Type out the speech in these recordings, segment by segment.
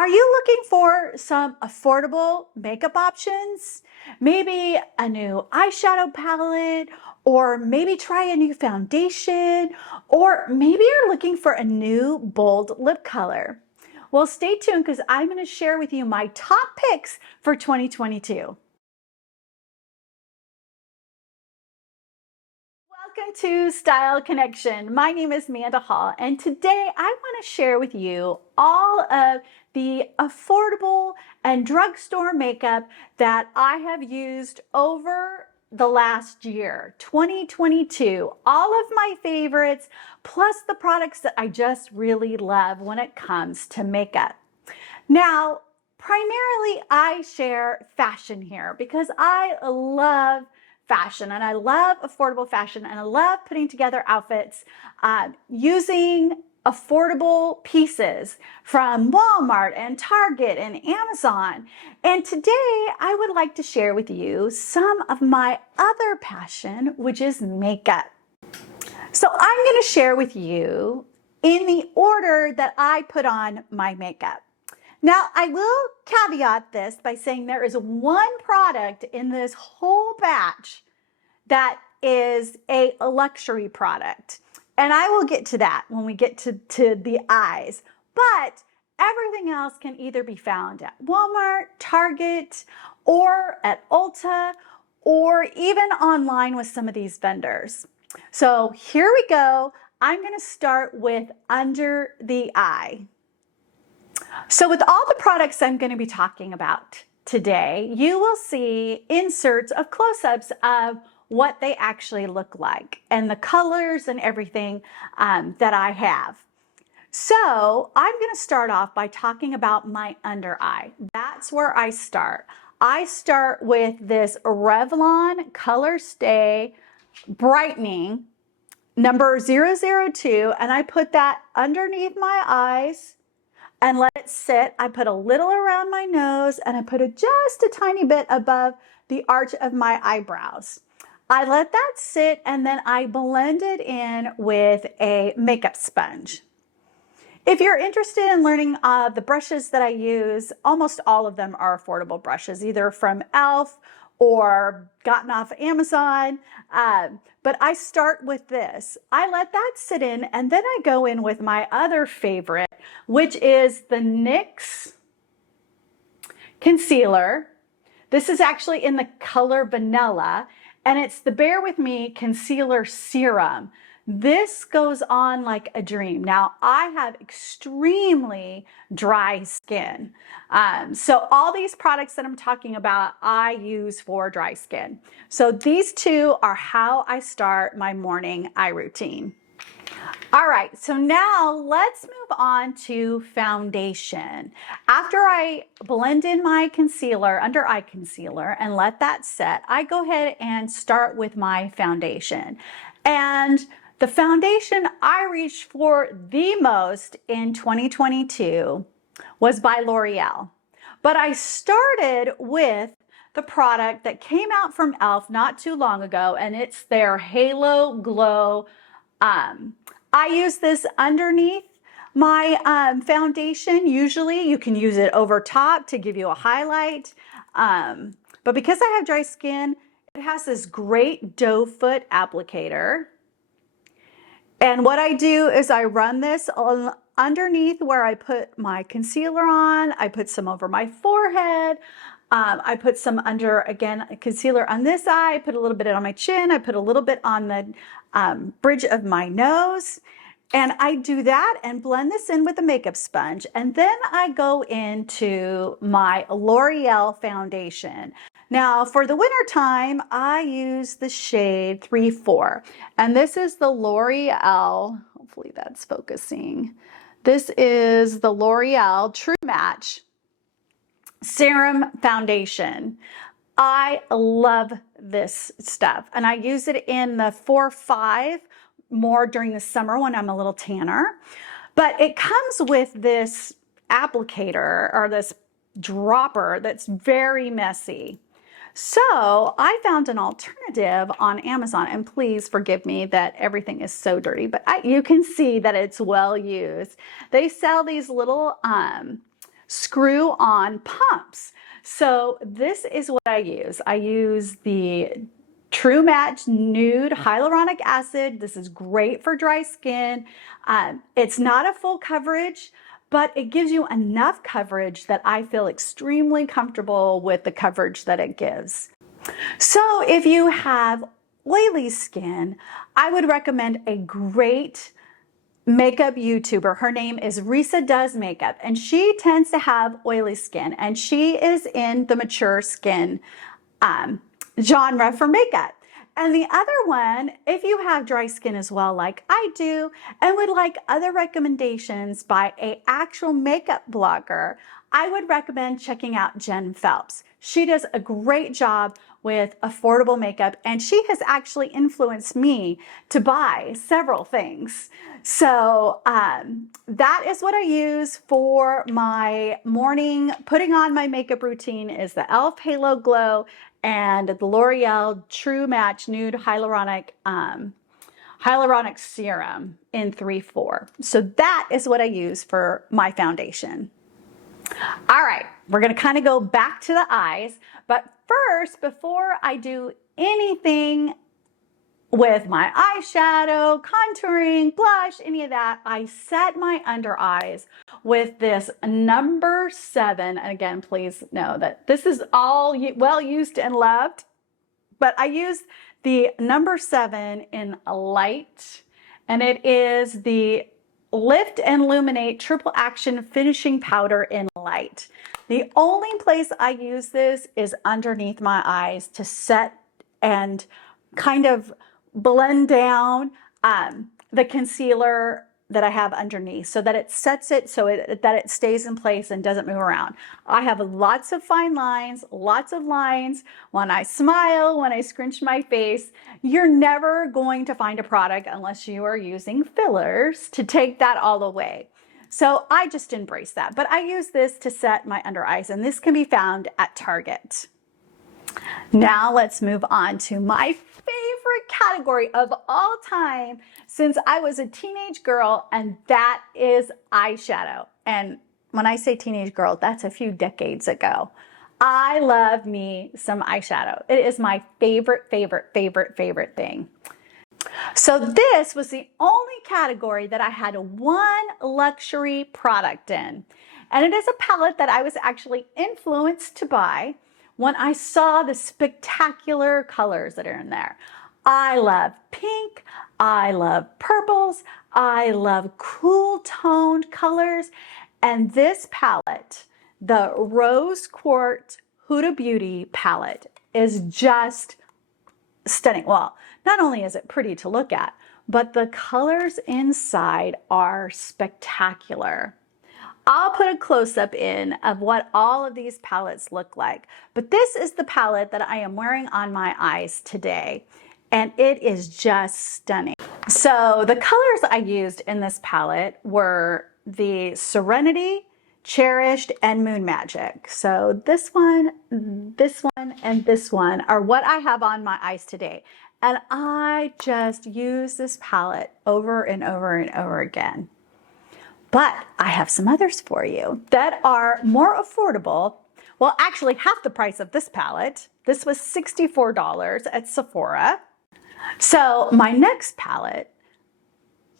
Are you looking for some affordable makeup options? Maybe a new eyeshadow palette, or maybe try a new foundation, or maybe you're looking for a new bold lip color. Well, stay tuned because I'm going to share with you my top picks for 2022. Welcome to Style Connection. My name is Amanda Hall, and today I want to share with you all of the affordable and drugstore makeup that I have used over the last year, 2022. All of my favorites, plus the products that I just really love when it comes to makeup. Now, primarily I share fashion here because I love fashion and I love affordable fashion and I love putting together outfits using affordable pieces from Walmart and Target and Amazon. And today I would like to share with you some of my other passion, which is makeup. So I'm going to share with you in the order that I put on my makeup. Now, I will caveat this by saying there is one product in this whole batch that is a luxury product. And I will get to that when we get to the eyes. But everything else can either be found at Walmart, Target, or at Ulta, or even online with some of these vendors. So here we go. I'm going to start with under the eye. So with all the products I'm going to be talking about today, you will see inserts of close-ups of what they actually look like and the colors and everything that I have. So I'm going to start off by talking about my under eye. That's where I start. I start with this Revlon Color Stay Brightening number 002, and I put that underneath my eyes and let it sit. I put a little around my nose and I put it just a tiny bit above the arch of my eyebrows. I let that sit and then I blend it in with a makeup sponge. If you're interested in learning the brushes that I use, almost all of them are affordable brushes, either from e.l.f. or gotten off Amazon. But I start with this. I let that sit in and then I go in with my other favorite, which is the NYX concealer. This is actually in the color Vanilla, and it's the Bear With Me Concealer Serum. This goes on like a dream. Now, I have extremely dry skin. So all these products that I'm talking about, I use for dry skin. So these two are how I start my morning eye routine. All right, so now let's move on to foundation. After I blend in my concealer, under eye concealer, and let that set, I go ahead and start with my foundation. And the foundation I reached for the most in 2022 was by L'Oreal. But I started with the product that came out from e.l.f. not too long ago, and it's their Halo Glow. I use this underneath my foundation. Usually you can use it over top to give you a highlight. But because I have dry skin, it has this great doe foot applicator. And what I do is I run this on underneath where I put my concealer on. I put some over my forehead. I put some under, again, concealer on this eye. I put a little bit on my chin. I put a little bit on the bridge of my nose. And I do that and blend this in with a makeup sponge. And then I go into my L'Oreal foundation. Now, for the winter time, I use the shade 3-4. And this is the L'Oreal, hopefully that's focusing. This is the L'Oreal True Match Serum Foundation. I love this stuff. And I use it in the 4-5 more during the summer when I'm a little tanner. But it comes with this applicator or this dropper that's very messy. So I found an alternative on Amazon, and please forgive me that everything is so dirty, but you can see that it's well used. They sell these little screw-on pumps. So this is what I use. I use the True Match Nude Hyaluronic Acid. This is great for dry skin. It's not a full coverage, but it gives you enough coverage that I feel extremely comfortable with the coverage that it gives. So if you have oily skin, I would recommend a great makeup YouTuber. Her name is Risa Does Makeup, and she tends to have oily skin, and she is in the mature skin genre for makeup. And the other one, if you have dry skin as well, like I do, and would like other recommendations by an actual makeup blogger, I would recommend checking out Jen Phelps. She does a great job with affordable makeup, and she has actually influenced me to buy several things. So that is what I use for my morning putting on my makeup routine is the e.l.f. Halo Glow and the L'Oreal True Match Nude Hyaluronic Serum in 3-4. So that is what I use for my foundation. All right, we're gonna kind of go back to the eyes, but first, before I do anything with my eyeshadow, contouring, blush, any of that, I set my under eyes with this number 7. And again, please know that this is all well used and loved, but I use the number 7 in light, and it is the Lift and Illuminate Triple Action Finishing Powder in light. The only place I use this is underneath my eyes to set and kind of blend down the concealer that I have underneath so that it sets it so that it stays in place and doesn't move around. I have lots of fine lines, lots of lines. When I smile, when I scrunch my face, you're never going to find a product unless you are using fillers to take that all away. So I just embrace that. But I use this to set my under eyes, and this can be found at Target. Now let's move on to my favorite category of all time since I was a teenage girl, and that is eyeshadow. And when I say teenage girl, that's a few decades ago. I love me some eyeshadow. It is my favorite thing. So this was the only category that I had one luxury product in. And it is a palette that I was actually influenced to buy when I saw the spectacular colors that are in there. I love pink, I love purples, I love cool toned colors, and this palette, the Rose Quartz Huda Beauty palette, is just stunning. Well, not only is it pretty to look at, but the colors inside are spectacular. I'll put a close-up in of what all of these palettes look like, but this is the palette that I am wearing on my eyes today, and it is just stunning. So the colors I used in this palette were the Serenity, Cherished, and Moon Magic. So this one, and this one are what I have on my eyes today. And I just use this palette over and over and over again. But I have some others for you that are more affordable. Well, actually half the price of this palette. This was $64 at Sephora. So my next palette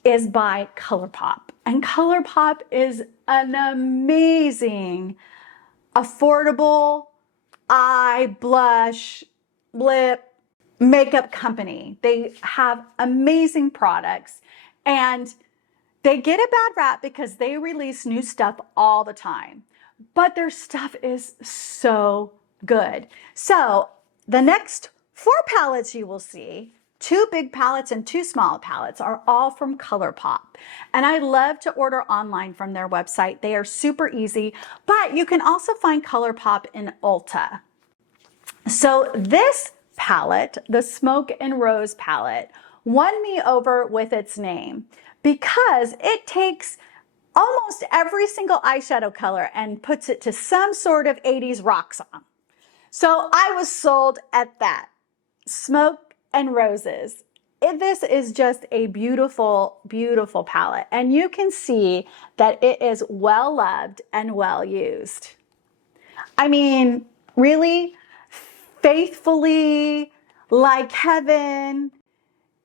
is by Colourpop. And Colourpop is an amazing, affordable eye, blush, lip, makeup company. They have amazing products, and they get a bad rap because they release new stuff all the time, but their stuff is so good. So the next 4 palettes you will see, 2 big palettes and 2 small palettes, are all from Colourpop. And I love to order online from their website. They are super easy, but you can also find Colourpop in Ulta. So this palette, the Smoke and Rose palette, won me over with its name because it takes almost every single eyeshadow color and puts it to some sort of 80s rock song. So I was sold at that. Smoke and Roses. this is just a beautiful, beautiful palette. And you can see that it is well loved and well used. I mean, really, Faithfully, Like Heaven,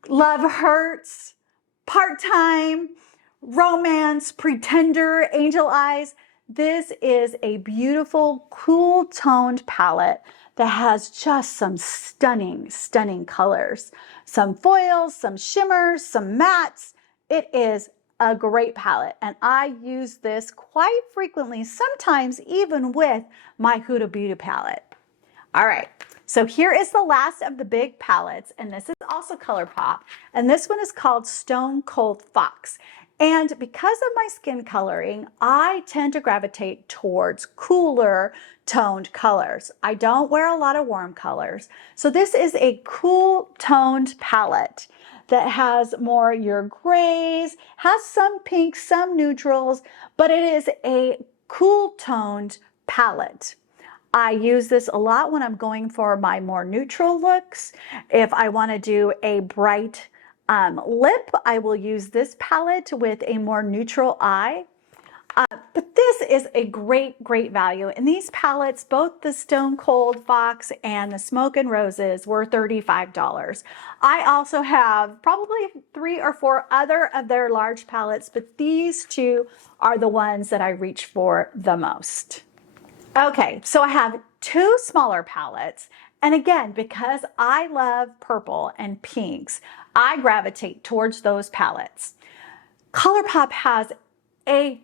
Love Hurts, Part-Time, Romance, Pretender, Angel Eyes. This is a beautiful, cool toned palette that has just some stunning, stunning colors. Some foils, some shimmers, some mattes. It is a great palette, and I use this quite frequently, sometimes even with my Huda Beauty palette. All right, so here is the last of the big palettes, and this is also Colourpop, and this one is called Stone Cold Fox. And because of my skin coloring, I tend to gravitate towards cooler toned colors. I don't wear a lot of warm colors. So this is a cool toned palette that has more your grays, has some pinks, some neutrals, but it is a cool toned palette. I use this a lot when I'm going for my more neutral looks. If I want to do a bright lip, I will use this palette with a more neutral eye. But this is a great, great value. And these palettes, both the Stone Cold Fox and the Smoke and Roses, were $35. I also have probably 3 or 4 other of their large palettes, but these two are the ones that I reach for the most. Okay, so I have 2 smaller palettes. And again, because I love purple and pinks, I gravitate towards those palettes. Colourpop has a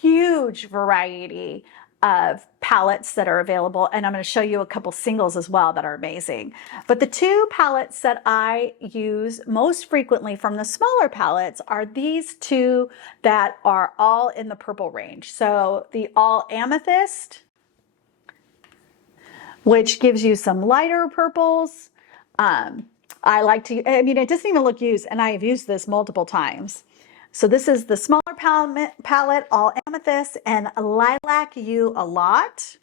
huge variety of palettes that are available, and I'm going to show you a couple singles as well that are amazing. But the 2 palettes that I use most frequently from the smaller palettes are these 2 that are all in the purple range. So the All Amethyst, which gives you some lighter purples. I like to, I mean, it doesn't even look used, and I have used this multiple times. So this is the smaller palette, All Amethyst, and Lilac You a Lot.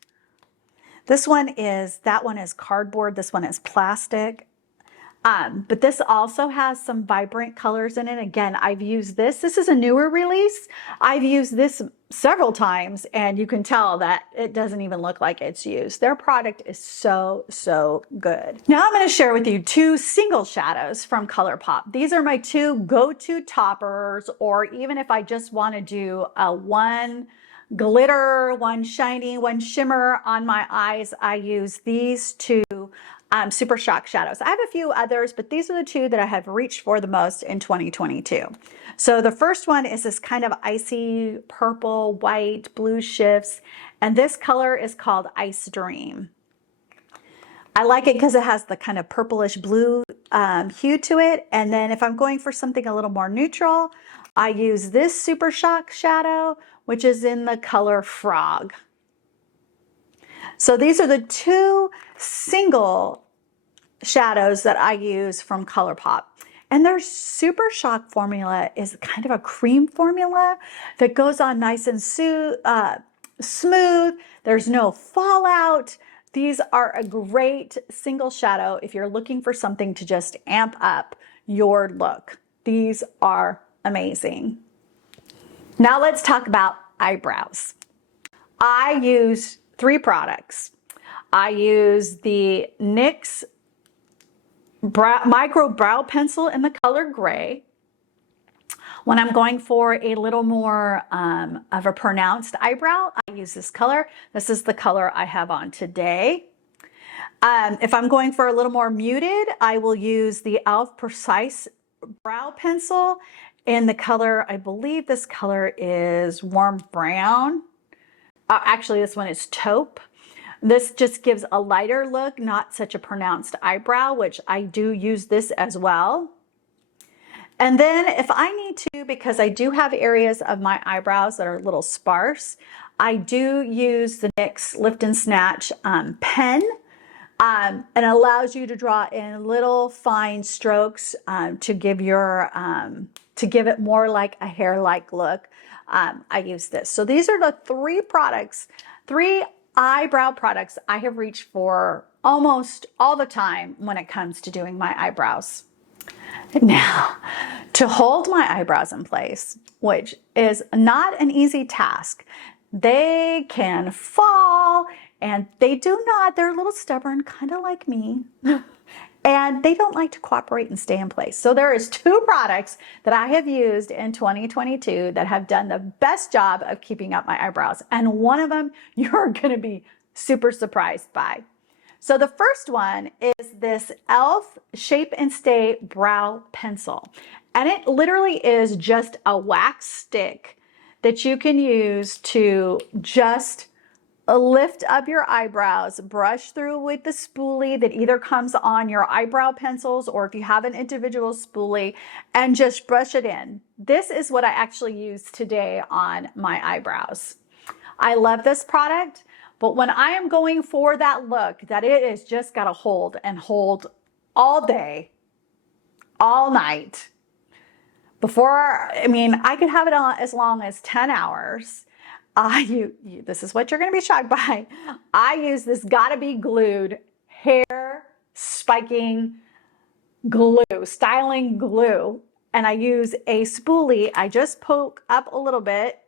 This one is, that one is cardboard, this one is plastic. But this also has some vibrant colors in it. Again, I've used this. This is a newer release. I've used this several times, and you can tell that it doesn't even look like it's used. Their product is so, so good. Now I'm going to share with you 2 single shadows from Colourpop. These are my 2 go-to toppers, or even if I just want to do a one glitter, one shiny, one shimmer on my eyes, I use these 2 Super Shock shadows. I have a few others, but these are the 2 that I have reached for the most in 2022. So the first one is this kind of icy purple, white, blue shifts, and this color is called Ice Dream. I like it because it has the kind of purplish blue hue to it. And then if I'm going for something a little more neutral, I use this Super Shock shadow, which is in the color Frog. So these are the 2 single shadows that I use from Colourpop. And their Super Shock formula is kind of a cream formula that goes on nice and smooth. There's no fallout. These are a great single shadow if you're looking for something to just amp up your look. These are amazing. Now let's talk about eyebrows. I use 3 products. I use the NYX Micro Brow Pencil in the color gray. When I'm going for a little more of a pronounced eyebrow, I use this color. This is the color I have on today. If I'm going for a little more muted, I will use the e.l.f. Precise Brow Pencil in the color, I believe this color is Warm Brown. Actually, this one is Taupe. This just gives a lighter look, not such a pronounced eyebrow, which I do use this as well. And then if I need to, because I do have areas of my eyebrows that are a little sparse, I do use the NYX Lift and Snatch pen. And it allows you to draw in little fine strokes to give it more like a hair-like look. I use this. So these are the 3 eyebrow products I have reached for almost all the time when it comes to doing my eyebrows. Now, to hold my eyebrows in place, which is not an easy task, they can fall, and they do not, they're a little stubborn, kind of like me. And they don't like to cooperate and stay in place. So there is two products that I have used in 2022 that have done the best job of keeping up my eyebrows. And one of them you're gonna be super surprised by. So the first one is this e.l.f. Shape and Stay Brow Pencil. And it literally is just a wax stick that you can use to just lift up your eyebrows, brush through with the spoolie that either comes on your eyebrow pencils, or if you have an individual spoolie, and just brush it in. This is what I actually use today on my eyebrows. I love this product, but when I am going for that look that it is just got to hold and hold all day, all night, before, I mean, I could have it on as long as 10 hours. This is what you're going to be shocked by. I use this Gotta Be Glued hair spiking glue, styling glue, and I use a spoolie. I just poke up a little bit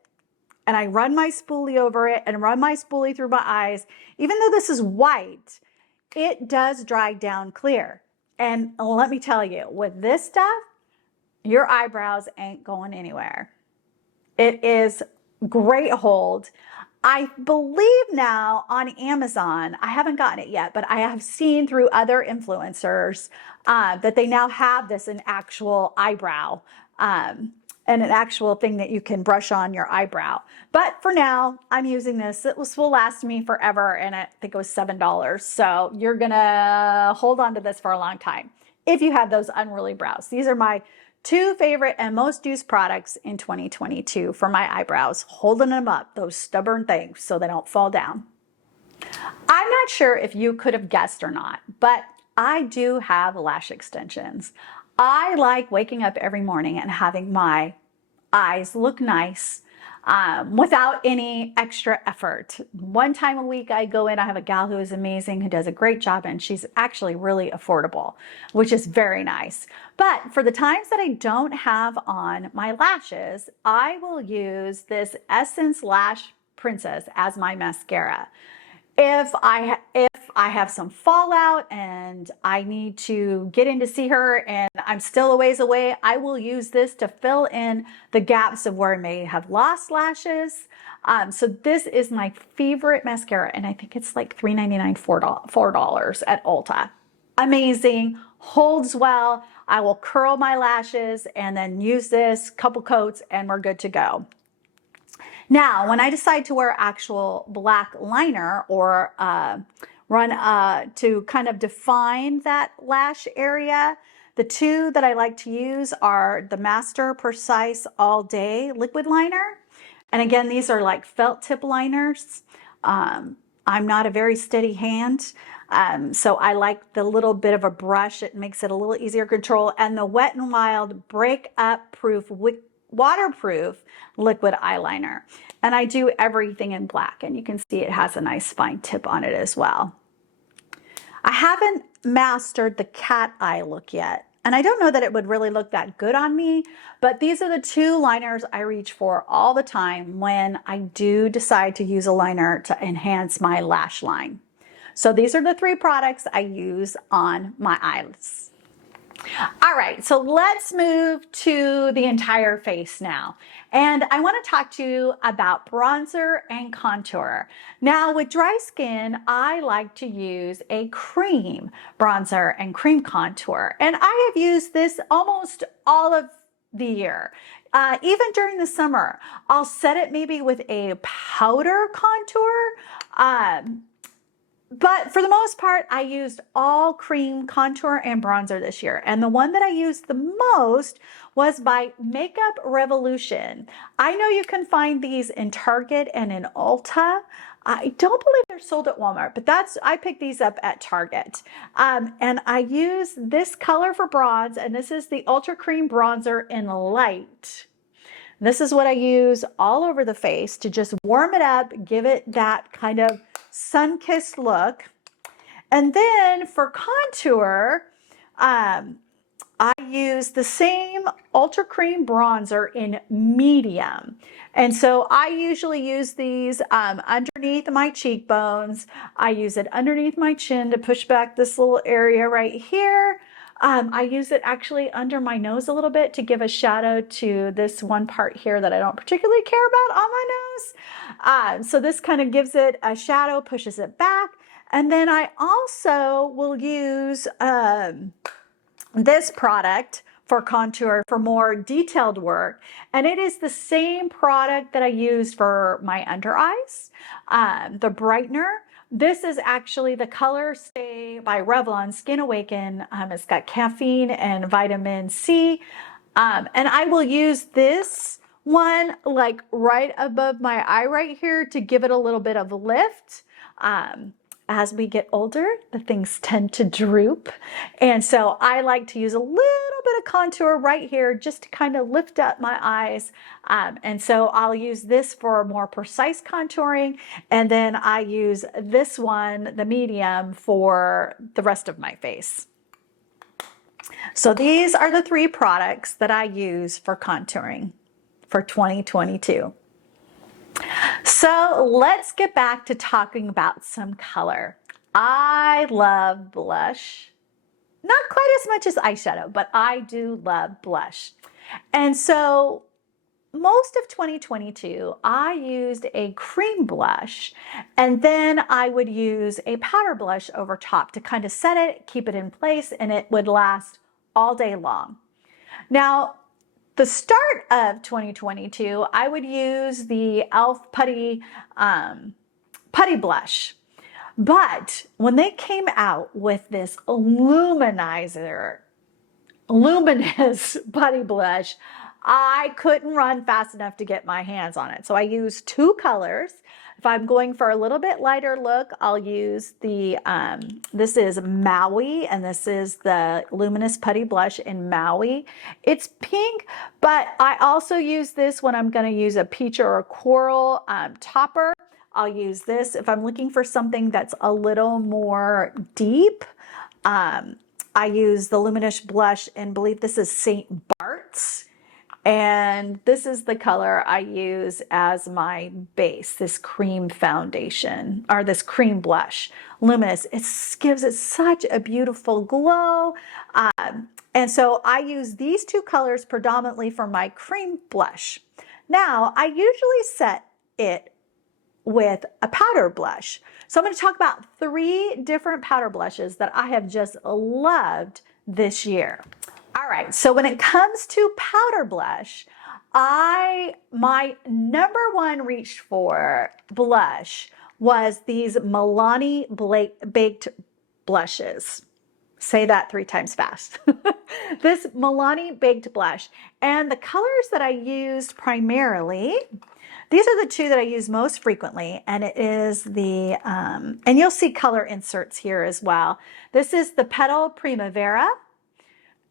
and I run my spoolie over it and run my spoolie through my eyes. Even though this is white, it does dry down clear. And let me tell you, with this stuff, your eyebrows ain't going anywhere. It is great hold. I believe now on Amazon, I haven't gotten it yet, but I have seen through other influencers that they now have this in actual eyebrow and an actual thing that you can brush on your eyebrow. But for now, I'm using this. This will last me forever, and I think it was $7. So you're gonna hold on to this for a long time if you have those unruly brows. These are my two favorite and most used products in 2022 for my eyebrows, holding them up, those stubborn things, so they don't fall down. I'm not sure if you could have guessed or not, but I do have lash extensions. I like waking up every morning and having my eyes look nice without any extra effort. One time a week I go in, I have a gal who is amazing, who does a great job, and she's actually really affordable, which is very nice. But for the times that I don't have on my lashes, I will use this Essence Lash Princess as my mascara. If I have some fallout and I need to get in to see her and I'm still a ways away, I will use this to fill in the gaps of where I may have lost lashes. So this is my favorite mascara, and I think it's like $3.99, $4 at Ulta. Amazing, holds well. I will curl my lashes and then use this couple coats and we're good to go. Now, when I decide to wear actual black liner or to kind of define that lash area, the two that I like to use are the Master Precise All Day Liquid Liner. And again, these are like felt tip liners. I'm not a very steady hand, so I like the little bit of a brush. It makes it a little easier to control. And the Wet n Wild Breakup Proof Waterproof Liquid Eyeliner. And I do everything in black, and you can see it has a nice fine tip on it as well. I haven't mastered the cat eye look yet, and I don't know that it would really look that good on me, but these are the two liners I reach for all the time when I do decide to use a liner to enhance my lash line. So these are the three products I use on my eyes. All right, so let's move to the entire face now. And I want to talk to you about bronzer and contour. Now, with dry skin, I like to use a cream bronzer and cream contour. And I have used this almost all of the year. Even during the summer, I'll set it maybe with a powder contour. But for the most part, I used all cream contour and bronzer this year. And the one that I used the most was by Makeup Revolution. I know you can find these in Target and in Ulta. I don't believe they're sold at Walmart, but I picked these up at Target. And I use this color for bronze, and this is the Ultra Cream Bronzer in Light. This is what I use all over the face to just warm it up, give it that kind of sun-kissed look. And then for contour, I use the same Ultra Cream Bronzer in medium. And so I usually use these underneath my cheekbones. I use it underneath my chin to push back this little area right here. I use it actually under my nose a little bit to give a shadow to this one part here that I don't particularly care about on my nose. So this kind of gives it a shadow, pushes it back. And then I also will use this product for contour for more detailed work. And it is the same product that I use for my under eyes, the brightener. This is actually the Color Stay by Revlon Skin Awaken. It's got caffeine and vitamin C. And I will use this one like right above my eye right here to give it a little bit of lift. As we get older, the things tend to droop. And so I like to use a little bit of contour right here just to kind of lift up my eyes. And so I'll use this for more precise contouring. And then I use this one, the medium, for the rest of my face. So these are the 3 products that I use for contouring for 2022. So let's get back to talking about some color. I love blush. Not quite as much as eyeshadow, but I do love blush. And so most of 2022, I used a cream blush, and then I would use a powder blush over top to kind of set it, keep it in place, and it would last all day long. Now, the start of 2022, I would use the e.l.f. Putty Blush. But when they came out with this luminous putty blush, I couldn't run fast enough to get my hands on it. So I used 2 colors. If I'm going for a little bit lighter look, I'll use the, this is Maui, and this is the Luminous Putty Blush in Maui. It's pink, but I also use this when I'm gonna use a peach or a coral topper. I'll use this if I'm looking for something that's a little more deep. I use the Luminous Blush, and believe this is St. Bart's. And this is the color I use as my base, this cream foundation, or this cream blush. Luminous, it gives it such a beautiful glow. And so I use these 2 colors predominantly for my cream blush. Now, I usually set it with a powder blush. So I'm going to talk about 3 different powder blushes that I have just loved this year. All right, so when it comes to powder blush, my number 1 reach for blush was these Milani Baked Blushes. Say that 3 times fast. This Milani Baked Blush. And the colors that I used primarily, these are the 2 that I use most frequently, and it is the, and you'll see color inserts here as well. This is the Petal Primavera.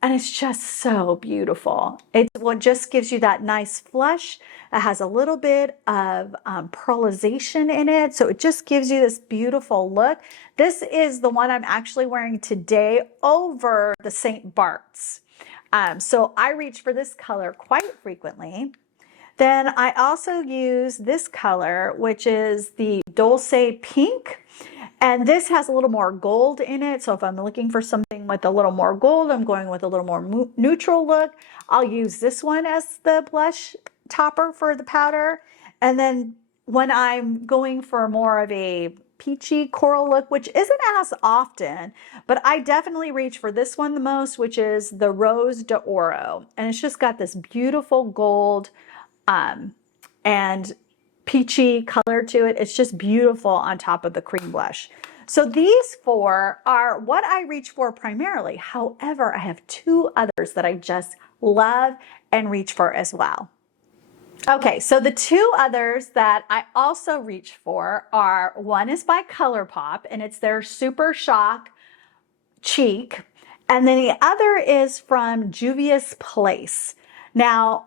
And it's just so beautiful. It just gives you that nice flush. It has a little bit of pearlization in it. So it just gives you this beautiful look. This is the one I'm actually wearing today over the St. Bart's. So I reach for this color quite frequently. Then I also use this color, which is the Dulce Pink. And this has a little more gold in it. So if I'm looking for something with a little more gold, I'm going with a little more neutral look. I'll use this one as the blush topper for the powder. And then when I'm going for more of a peachy coral look, which isn't as often, but I definitely reach for this one the most, which is the Rose d'Oro. And it's just got this beautiful gold and peachy color to it. It's just beautiful on top of the cream blush. So these 4 are what I reach for primarily. However, I have 2 others that I just love and reach for as well. Okay, so the 2 others that I also reach for are, one is by Colourpop, and it's their Super Shock Cheek. And then the other is from Juvia's Place. Now,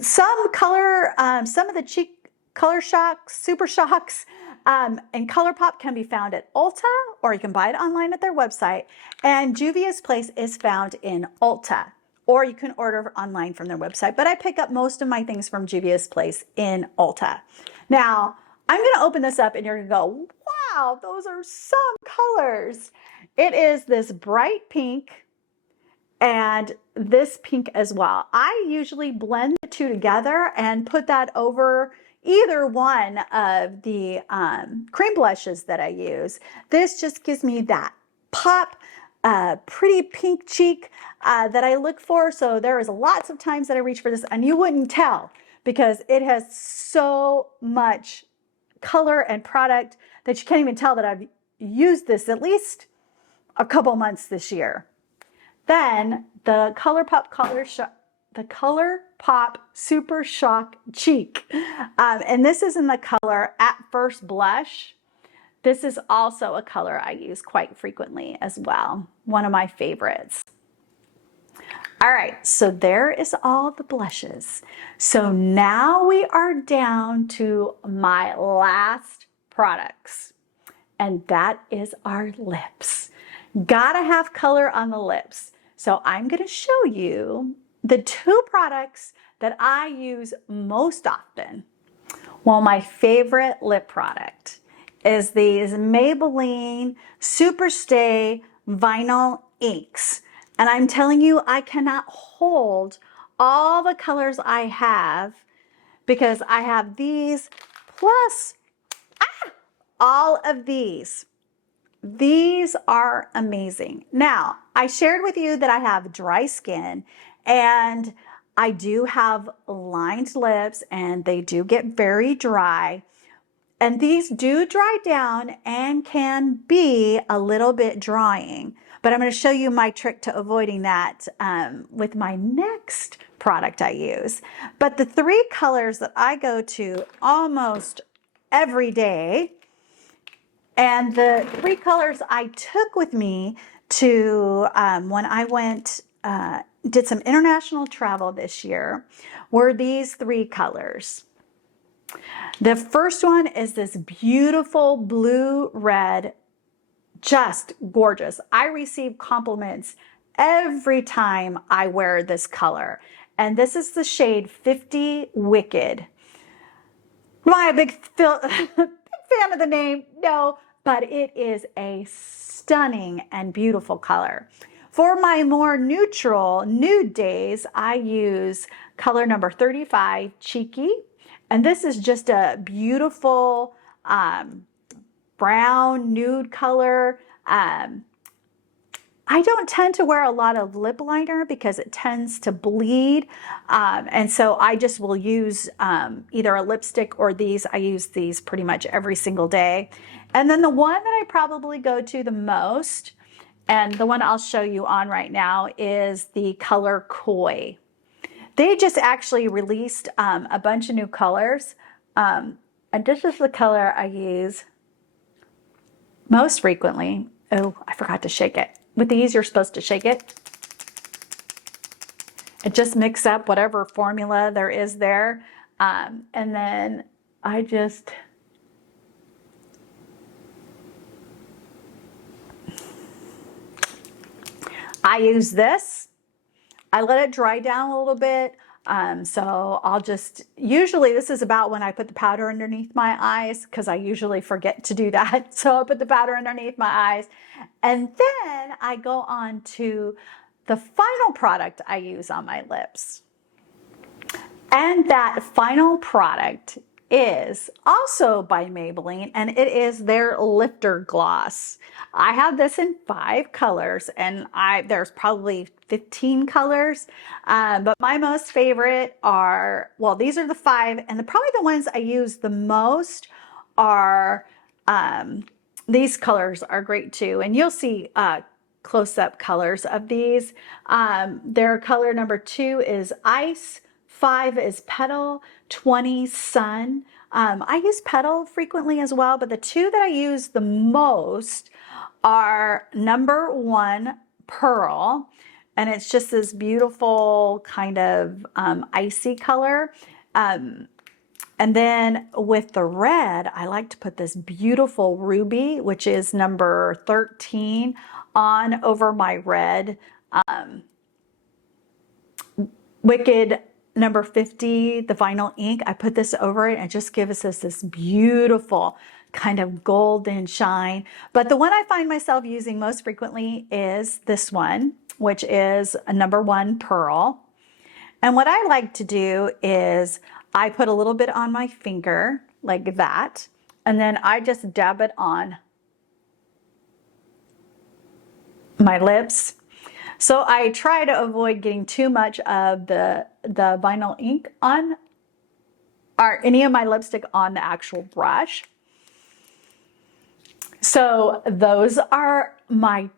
some of the cheek Color Shocks, Super Shocks, And Colourpop can be found at Ulta, or you can buy it online at their website. And Juvia's Place is found in Ulta, or you can order online from their website. But I pick up most of my things from Juvia's Place in Ulta. Now, I'm going to open this up and you're going to go, wow, those are some colors. It is this bright pink and this pink as well. I usually blend the two together and put that over either one of the cream blushes that I use. This just gives me that pop, pretty pink cheek that I look for. So there is lots of times that I reach for this and you wouldn't tell because it has so much color and product that you can't even tell that I've used this at least a couple months this year. Then the Colourpop Super Shock Cheek. And this is in the color At First Blush. This is also a color I use quite frequently as well. One of my favorites. All right, so there is all the blushes. So now we are down to my last products, and that is our lips. Gotta have color on the lips. So I'm gonna show you the two products that I use most often. Well, my favorite lip product is these Maybelline Superstay Vinyl Inks. And I'm telling you, I cannot hold all the colors I have because I have these plus all of these. These are amazing. Now, I shared with you that I have dry skin and I do have lined lips and they do get very dry. And these do dry down and can be a little bit drying. But I'm going to show you my trick to avoiding that with my next product I use. But the three colors that I go to almost every day, and the three colors I took with me to when I went, did some international travel this year, were these three colors. The first one is this beautiful blue-red, just gorgeous. I receive compliments every time I wear this color. And this is the shade 50 Wicked. Am I a big fan of the name? No, but it is a stunning and beautiful color. For my more neutral nude days, I use color number 35, Cheeky. And this is just a beautiful brown nude color. I don't tend to wear a lot of lip liner because it tends to bleed. And so I just will use either a lipstick or these. I use these pretty much every single day. And then the one that I probably go to the most, and the one I'll show you on right now, is the color Koi. They just actually released a bunch of new colors. And this is the color I use most frequently. Oh, I forgot to shake it. With these, you're supposed to shake it. It just mix up whatever formula there is there. And then I use this. I let it dry down a little bit. So I'll just, usually this is about when I put the powder underneath my eyes because I usually forget to do that. So I'll put the powder underneath my eyes. And then I go on to the final product I use on my lips. And that final product is also by Maybelline, and it is their Lifter Gloss. I have this in 5 colors, and there's probably 15 colors, but my most favorite are, well, these are the 5, and probably the ones I use the most are, these colors are great too, and you'll see close-up colors of these. Their color number 2 is Ice, 5 is Petal, 20 Sun. I use Petal frequently as well, but the 2 that I use the most are number 1, Pearl, and it's just this beautiful kind of icy color. And then with the red, I like to put this beautiful ruby, which is number 13, on over my red Wicked number 50, the vinyl ink. I put this over it and it just gives us this beautiful kind of golden shine. But the one I find myself using most frequently is this one, which is a number 1 pearl. And what I like to do is I put a little bit on my finger like that, and then I just dab it on my lips. So I try to avoid getting too much of the vinyl ink on, or any of my lipstick on the actual brush. So those are my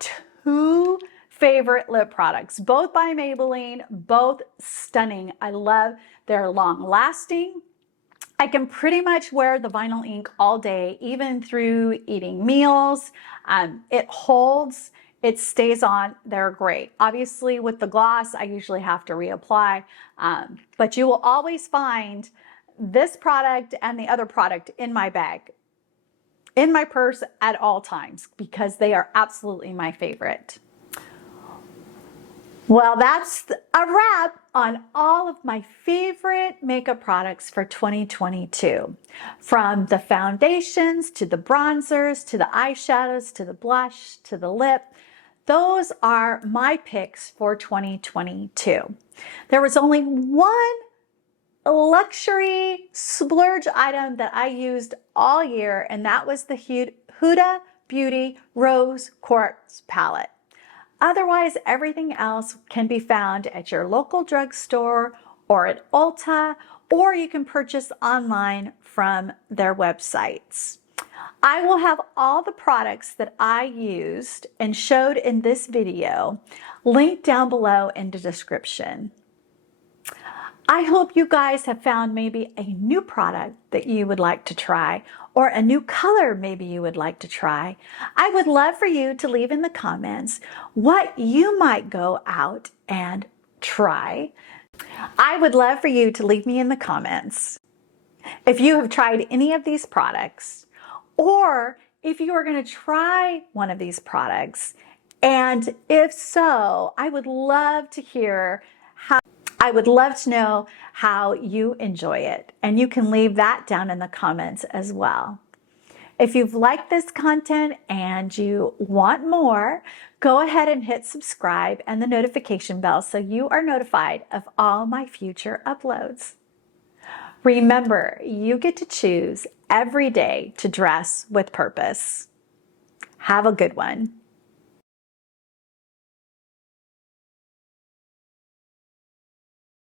2 favorite lip products, both by Maybelline, both stunning. I love they're long lasting. I can pretty much wear the vinyl ink all day, even through eating meals. It holds. It stays on. They're great. Obviously, with the gloss, I usually have to reapply, but you will always find this product and the other product in my bag, in my purse at all times, because they are absolutely my favorite. Well, that's a wrap on all of my favorite makeup products for 2022. From the foundations, to the bronzers, to the eyeshadows, to the blush, to the lip. Those are my picks for 2022. There was only one luxury splurge item that I used all year, and that was the Huda Beauty Rose Quartz palette. Otherwise, everything else can be found at your local drugstore or at Ulta, or you can purchase online from their websites. I will have all the products that I used and showed in this video linked down below in the description. I hope you guys have found maybe a new product that you would like to try, or a new color maybe you would like to try. I would love for you to leave in the comments what you might go out and try. I would love for you to leave me in the comments if you have tried any of these products, or if you are going to try one of these products. And if so, I would love to hear I would love to know how you enjoy it, and you can leave that down in the comments as well. If you've liked this content and you want more, go ahead and hit subscribe and the notification bell so you are notified of all my future uploads. Remember, you get to choose every day to dress with purpose. Have a good one.